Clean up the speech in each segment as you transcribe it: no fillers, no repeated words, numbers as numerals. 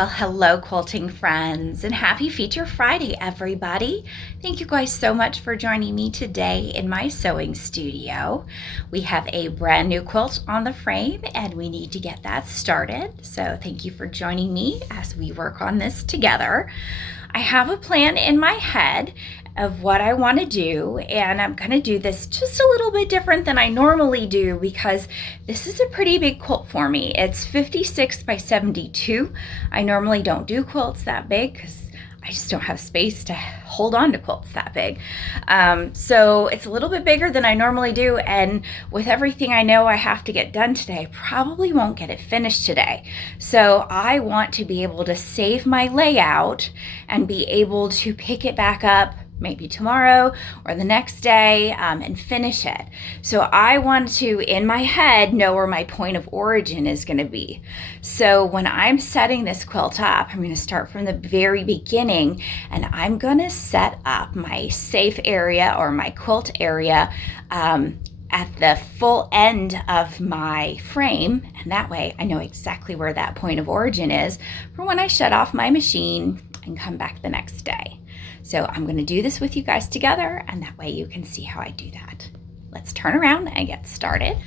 Well, hello, quilting friends, and happy Feature Friday, everybody. Thank you guys so much for joining me today in my sewing studio. We have a brand new quilt on the frame, and we need to get that started. So thank you for joining me as we work on this together. I have a plan in my head of what I want to do, and I'm going to do this just a little bit different than I normally do because this is a pretty big quilt for me. It's 56 by 72. I normally don't do quilts that big because I just don't have space to hold on to quilts that big. So it's a little bit bigger than I normally do, and with everything I know I have to get done today, I probably won't get it finished today. So I want to be able to save my layout and be able to pick it back up maybe tomorrow or the next day and finish it. So I want to, in my head, know where my point of origin is going to be. So when I'm setting this quilt up, I'm going to start from the very beginning, and I'm going to set up my safe area or my quilt area at the full end of my frame, and that way I know exactly where that point of origin is for when I shut off my machine and come back the next day. So I'm going to do this with you guys together, and that way you can see how I do that. Let's turn around and get started.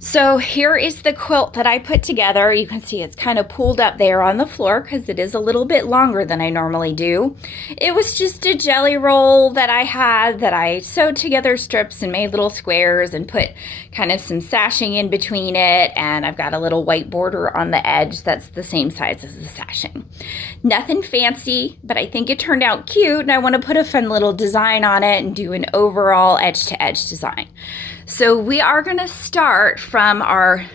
So here is the quilt that I put together. You can see it's kind of pulled up there on the floor because it is a little bit longer than I normally do. It was just a jelly roll that I had that I sewed together strips and made little squares and put kind of some sashing in between it. And I've got a little white border on the edge that's the same size as the sashing. Nothing fancy, but I think it turned out cute, and I want to put a fun little design on it and do an overall edge-to-edge design. So we are going to start from our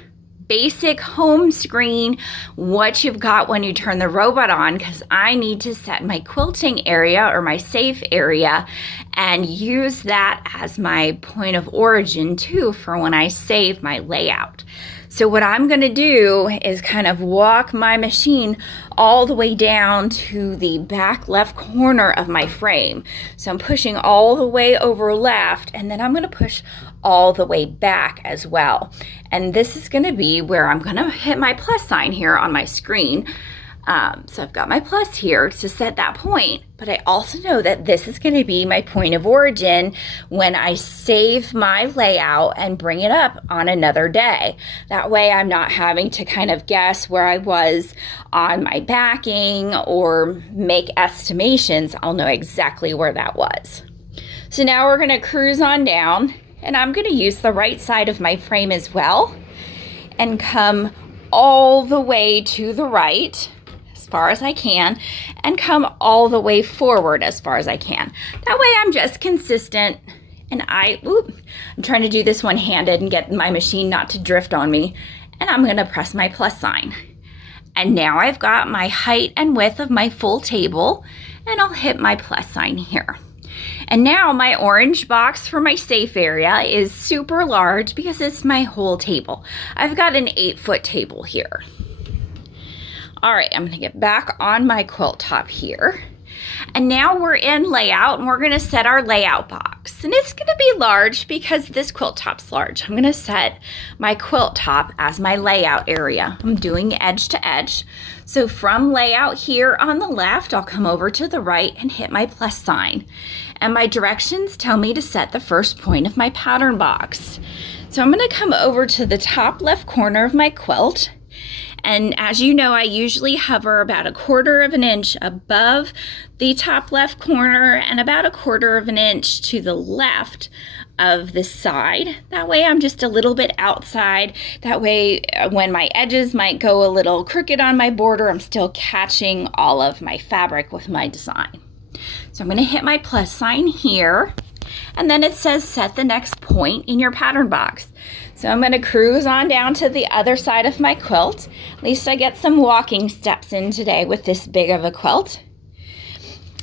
basic home screen, what you've got when you turn the robot on, because I need to set my quilting area or my safe area and use that as my point of origin too for when I save my layout. So what I'm going to do is kind of walk my machine all the way down to the back left corner of my frame. So I'm pushing all the way over left, and then I'm going to push all the way back as well. And this is going to be where I'm going to hit my plus sign here on my screen. So I've got my plus here to set that point, but I also know that this is going to be my point of origin when I save my layout and bring it up on another day. That way I'm not having to kind of guess where I was on my backing or make estimations. I'll know exactly where that was. So now we're going to cruise on down, and I'm going to use the right side of my frame as well and come all the way to the right far as I can and come all the way forward as far as I can. That way I'm just consistent, and I'm trying to do this one-handed and get my machine not to drift on me, and I'm going to press my plus sign. And now I've got my height and width of my full table, and I'll hit my plus sign here. And now my orange box for my safe area is super large because it's my whole table. I've got an 8-foot table here. All right, I'm going to get back on my quilt top here. And now we're in layout, and we're going to set our layout box. And it's going to be large because this quilt top's large. I'm going to set my quilt top as my layout area. I'm doing edge to edge. So from layout here on the left, I'll come over to the right and hit my plus sign. And my directions tell me to set the first point of my pattern box. So I'm going to come over to the top left corner of my quilt. And as you know, I usually hover about 1/4 of an inch above the top left corner and about 1/4 of an inch to the left of the side. That way I'm just a little bit outside. That way when my edges might go a little crooked on my border, I'm still catching all of my fabric with my design. So I'm going to hit my plus sign here. And then it says set the next point in your pattern box. So I'm going to cruise on down to the other side of my quilt. At least I get some walking steps in today with this big of a quilt.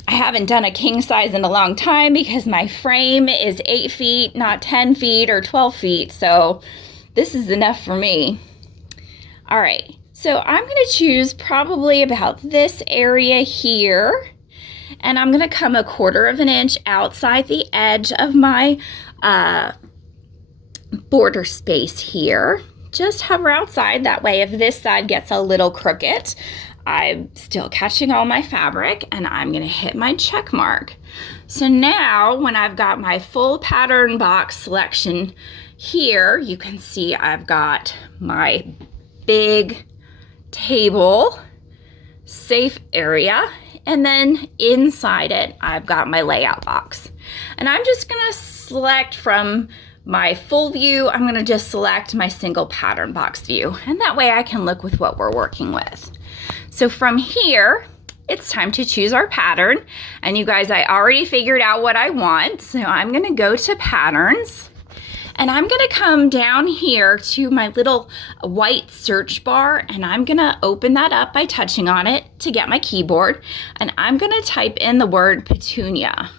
I haven't done a king size in a long time because my frame is 8 feet, not 10 feet or 12 feet. So this is enough for me. All right, so I'm going to choose probably about this area here. And I'm going to come 1/4 of an inch outside the edge of my border space here. Just hover outside. That way if this side gets a little crooked, I'm still catching all my fabric, and I'm gonna hit my check mark. So now when I've got my full pattern box selection here, you can see I've got my big table, safe area, and then inside it, I've got my layout box. And I'm just gonna select from my full view, I'm gonna just select my single pattern box view. And that way I can look with what we're working with. So from here, it's time to choose our pattern. And you guys, I already figured out what I want. So I'm gonna go to patterns, and I'm gonna come down here to my little white search bar, and I'm gonna open that up by touching on it to get my keyboard. And I'm gonna type in the word petunia.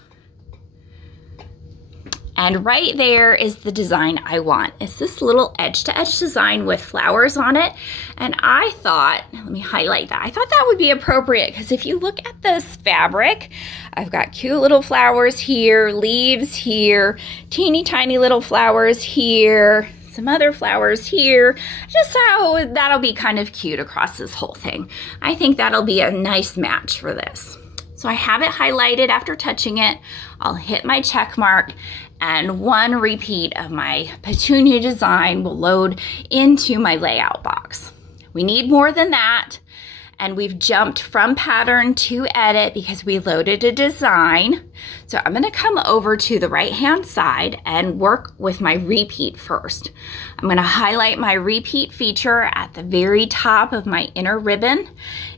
And right there is the design I want. It's this little edge-to-edge design with flowers on it. And I thought, let me highlight that. I thought that would be appropriate because if you look at this fabric, I've got cute little flowers here, leaves here, teeny tiny little flowers here, some other flowers here. Just how that'll be kind of cute across this whole thing. I think that'll be a nice match for this. So I have it highlighted after touching it. I'll hit my check mark, and one repeat of my petunia design will load into my layout box. We need more than that, and we've jumped from pattern to edit because we loaded a design. So I'm gonna come over to the right-hand side and work with my repeat first. I'm gonna highlight my repeat feature at the very top of my inner ribbon,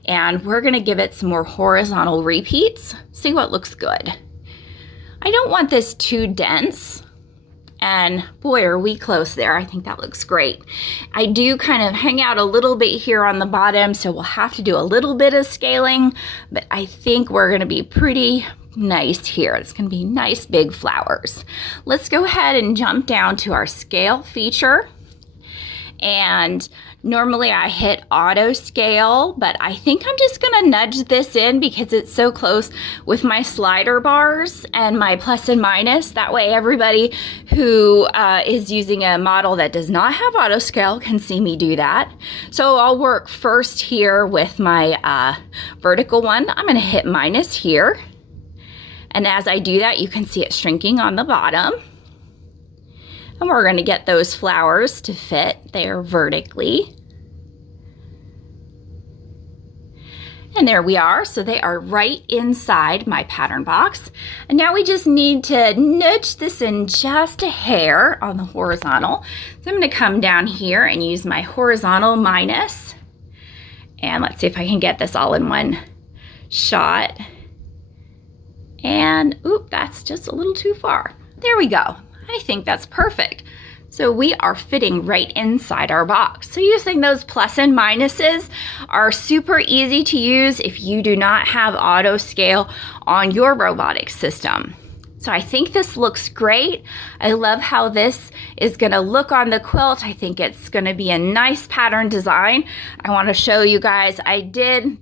and we're gonna give it some more horizontal repeats, see what looks good. I don't want this too dense, and boy, are we close there. I think that looks great. I do kind of hang out a little bit here on the bottom, so we'll have to do a little bit of scaling, but I think we're gonna be pretty nice here. It's gonna be nice big flowers. Let's go ahead and jump down to our scale feature. And normally I hit auto scale, but I think I'm just gonna nudge this in because it's so close with my slider bars and my plus and minus. That way everybody who is using a model that does not have auto scale can see me do that. So I'll work first here with my vertical one. I'm gonna hit minus here. And as I do that, you can see it shrinking on the bottom. And we're going to get those flowers to fit there vertically. And there we are. So they are right inside my pattern box. And now we just need to nudge this in just a hair on the horizontal. So I'm going to come down here and use my horizontal minus. And let's see if I can get this all in one shot. And oop, that's just a little too far. There we go. I think that's perfect. So we are fitting right inside our box. So using those plus and minuses are super easy to use if you do not have auto scale on your robotic system. So I think this looks great. I love how this is gonna look on the quilt. I think it's gonna be a nice pattern design. I wanna show you guys,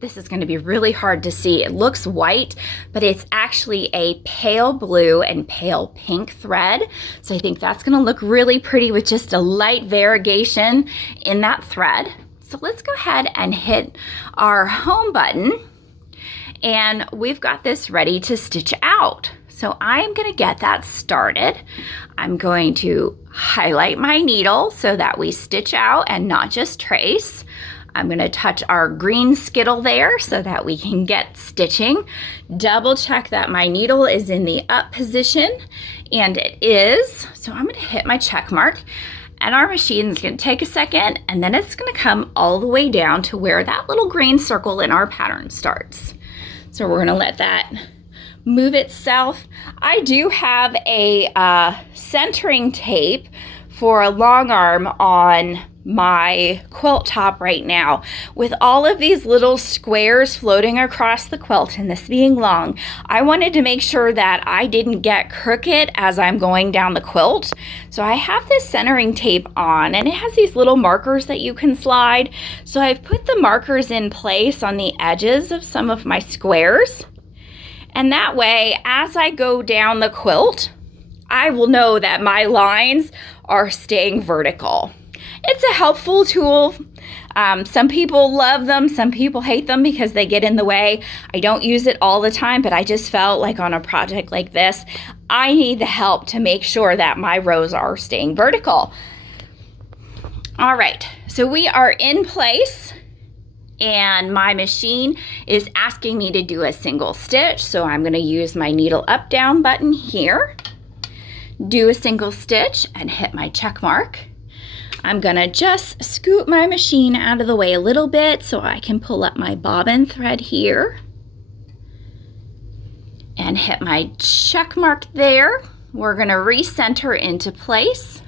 this is gonna be really hard to see. It looks white, but it's actually a pale blue and pale pink thread. So I think that's gonna look really pretty with just a light variegation in that thread. So let's go ahead and hit our home button, and we've got this ready to stitch out. So I'm going to get that started. I'm going to highlight my needle so that we stitch out and not just trace. I'm going to touch our green skittle there so that we can get stitching. Double check that my needle is in the up position, and it is. So I'm going to hit my check mark, and our machine is going to take a second, and then it's going to come all the way down to where that little green circle in our pattern starts. So we're going to let that move itself. I do have a centering tape for a long arm on my quilt top right now. With all of these little squares floating across the quilt and this being long, I wanted to make sure that I didn't get crooked as I'm going down the quilt. So I have this centering tape on, and it has these little markers that you can slide. So I've put the markers in place on the edges of some of my squares. And that way, as I go down the quilt, I will know that my lines are staying vertical. It's a helpful tool. Some people love them, some people hate them because they get in the way. I don't use it all the time, but I just felt like on a project like this, I need the help to make sure that my rows are staying vertical. All right, so we are in place and my machine is asking me to do a single stitch. So I'm going to use my needle up down button here, do a single stitch and hit my check mark. I'm going to just scoot my machine out of the way a little bit so I can pull up my bobbin thread here and hit my check mark there. We're going to recenter into place.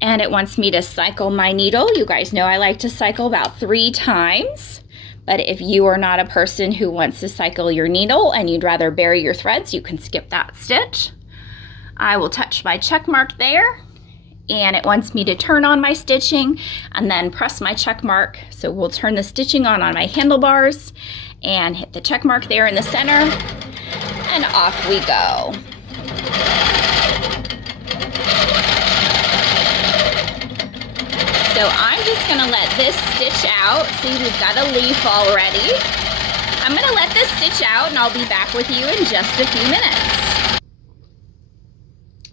And it wants me to cycle my needle. You guys know I like to cycle about 3 times. But if you are not a person who wants to cycle your needle and you'd rather bury your threads, you can skip that stitch. I will touch my check mark there. And it wants me to turn on my stitching and then press my check mark. So we'll turn the stitching on my handlebars and hit the check mark there in the center. And off we go. So I'm just going to let this stitch out. See, we've got a leaf already. I'm going to let this stitch out and I'll be back with you in just a few minutes.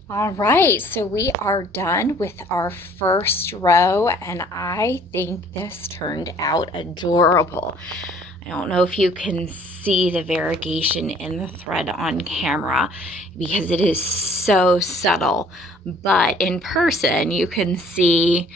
All right, so we are done with our first row and I think this turned out adorable. I don't know if you can see the variegation in the thread on camera because it is so subtle, but in person you can see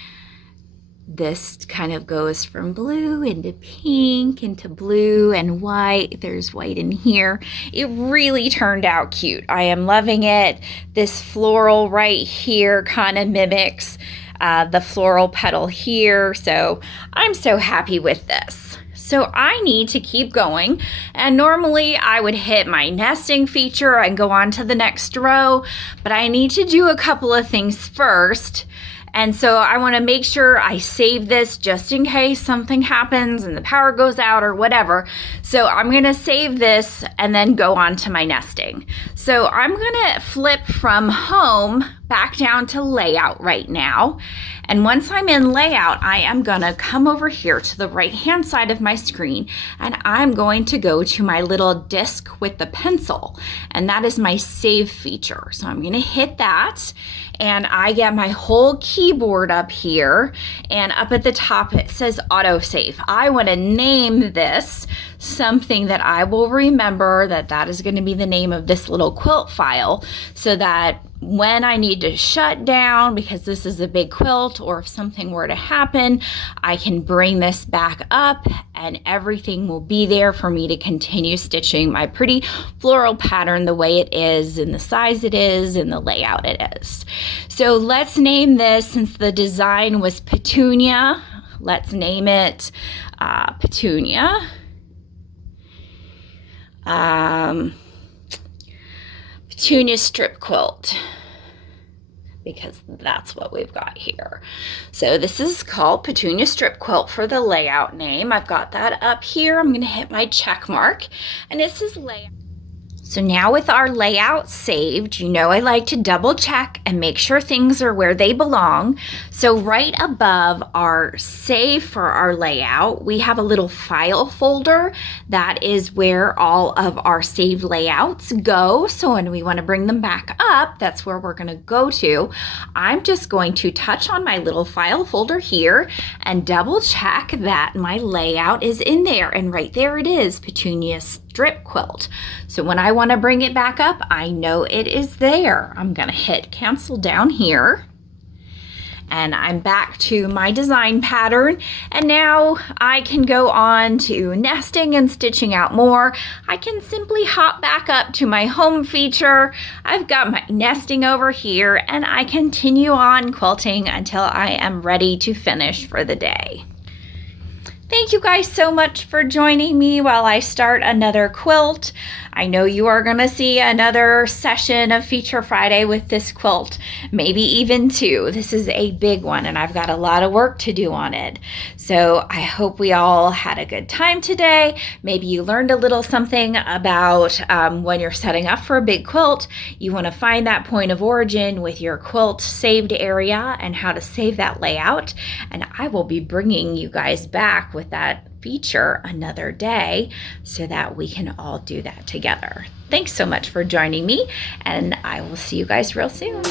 this kind of goes from blue into pink into blue and white. There's white in here. It really turned out cute. I am loving it. This floral right here kind of mimics the floral petal here. So I'm so happy with this. So I need to keep going, and normally I would hit my nesting feature and go on to the next row, but I need to do a couple of things first. And so I want to make sure I save this just in case something happens and the power goes out or whatever. So I'm going to save this and then go on to my nesting. So I'm going to flip from home back down to layout right now. And once I'm in layout, I am going to come over here to the right hand side of my screen and I'm going to go to my little disc with the pencil, and that is my save feature. So I'm going to hit that and I get my whole keyboard up here, and up at the top it says autosave. I want to name this something that I will remember that is going to be the name of this little quilt file, so that when I need to shut down because this is a big quilt, or if something were to happen, I can bring this back up and everything will be there for me to continue stitching my pretty floral pattern the way it is and the size it is and the layout it is. So let's name this, since the design was Petunia, let's name it Petunia. Petunia strip quilt, because that's what we've got here. So this is called Petunia strip quilt for the layout name. I've got that up here. I'm going to hit my check mark and it says layout. So now with our layout saved, you know I like to double check and make sure things are where they belong. So right above our save for our layout, we have a little file folder. That is where all of our saved layouts go. So when we want to bring them back up, that's where we're going to go to. I'm just going to touch on my little file folder here and double check that my layout is in there. And right there it is, Petunia strip quilt. So when I want to bring it back up, I know it is there. I'm going to hit cancel down here. And I'm back to my design pattern, and now I can go on to nesting and stitching out more. I can simply hop back up to my home feature. I've got my nesting over here, and I continue on quilting until I am ready to finish for the day. Thank you guys so much for joining me while I start another quilt. I know you are going to see another session of Feature Friday with this quilt, maybe even two. This is a big one and I've got a lot of work to do on it. So I hope we all had a good time today. Maybe you learned a little something about when you're setting up for a big quilt, you want to find that point of origin with your quilt saved area and how to save that layout. And I will be bringing you guys back with that feature another day so that we can all do that together. Thanks so much for joining me, and I will see you guys real soon.